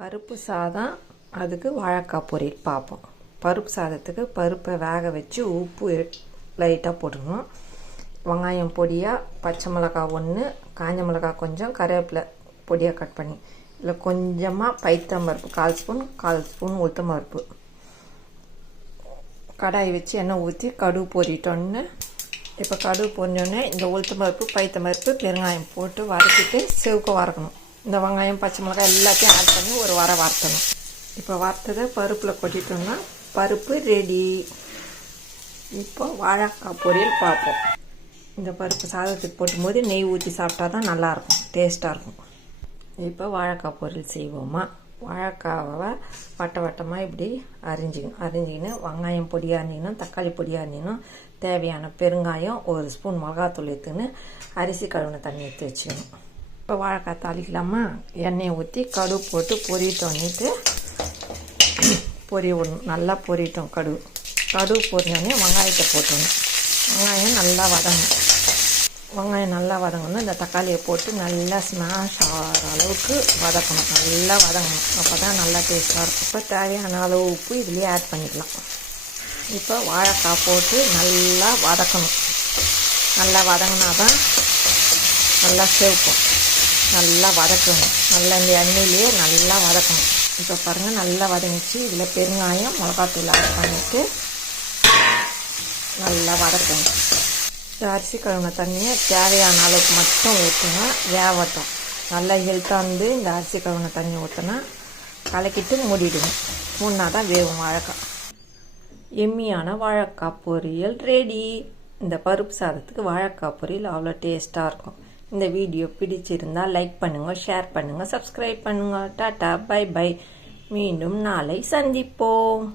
பருப்பு சாதம், அதுக்கு வாழைக்காய் பொரியல் பார்ப்போம். பருப்பு சாதத்துக்கு பருப்பை வேக வச்சு உப்பு லைட்டாக போட்டுக்கணும். வெங்காயம் பொடியாக, பச்சை மிளகாய் 1, காஞ்ச மிளகாய் கொஞ்சம், கருவேப்பிலை பொடியாக கட் பண்ணி, இல்லை கொஞ்சமாக பைத்தம்பருப்பு 1/4 ஸ்பூன் உளுத்தம்பருப்பு. கடாய் வச்சு எண்ணெய் ஊற்றி கடுகு பொரிட்டோன்னு, இப்போ கடுகு பொரிஞ்சோடனே இந்த உளுத்தம்பருப்பு, பைத்தம்பருப்பு, பெருங்காயம் போட்டு வதக்கிட்டு செவுக்க வறுக்கணும். இந்த வெங்காயம், பச்சை மிளகாய் எல்லாத்தையும் ஆட் பண்ணி ஒரு வறுத்தணும். இப்போ வறுத்ததை பருப்பில் கொட்டிட்டோம்னா பருப்பு ரெடி. இப்போ வாழைக்காய் பொரியல் பார்ப்போம். இந்த பருப்பு சாதத்துக்கு போட்டும்போது நெய் ஊற்றி சாப்பிட்டா தான் நல்லாயிருக்கும், டேஸ்ட்டாக இருக்கும். இப்போ வாழைக்காய் பொரியல் செய்வோமா? வாழைக்காவை வட்டமாக இப்படி அரிஞ்சிக்கணும். வெங்காயம் பொடியாக அரிஞ்சிக்கணும், தக்காளி பொடியாக அரிஞ்சிக்கணும், தேவையான பெருங்காயம், 1 ஸ்பூன் மிளகாத்தூள் எடுத்துன்னு அரிசி கழுவின தண்ணி எடுத்து வச்சுக்கணும். இப்போ வாழைக்காய் தாளிக்கலாமா? எண்ணெயை ஊற்றி கடுகு போட்டு பொரியட்டோன்னிட்டு பொரிய விடணும். நல்லா பொரியட்டும். கடுகு பொரிஞ்சோடனே வெங்காயத்தை போட்டணும். வெங்காயம் நல்லா வதங்கணும். இந்த தக்காளியை போட்டு நல்லா ஸ்மாஷ் ஆகிற அளவுக்கு வதக்கணும். நல்லா வதங்கணும். அப்போ தான் நல்லா டேஸ்ட்டாக இருக்கும். இப்போ தேவையான அளவு உப்பு இதுலேயே ஆட் பண்ணிக்கலாம். இப்போ வாழைக்காய் போட்டு நல்லா வதக்கணும். நல்லா வதங்கினா தான் நல்லா சேவுக்கும். நல்லா வதக்கணும். நல்லா இந்த எண்ணெயிலேயே நல்லா வதக்கணும். இப்போ பாருங்கள், நல்லா வதங்கிச்சு. இதில் பெருங்காயம், மிளகாத்தூள் ஆட் பண்ணிவிட்டு நல்லா வதக்கணும். இந்த அரிசி கழுவின தண்ணியை தேவையான அளவுக்கு மட்டும் ஊற்றுங்க, வேகட்டும். நல்லா ஹெல்த்தாந்து இந்த அரிசி கழுவின தண்ணி ஊற்றினா கலக்கிட்டு மூடிடுங்க. மூணா தான் வேகும் வாழைக்காய். எம்மியான வாழைக்காய் பொரியல் ரெடி. இந்த பருப்பு சாதத்துக்கு வாழைக்காய் பொரியல் அவ்வளோ டேஸ்ட்டாக இருக்கும். இந்த வீடியோ பிடிச்சிருந்தால் லைக் பண்ணுங்கள், ஷேர் பண்ணுங்கள், சப்ஸ்கிரைப் பண்ணுங்கள். Tata, bye bye. மீண்டும் நாளை சந்திப்போம்.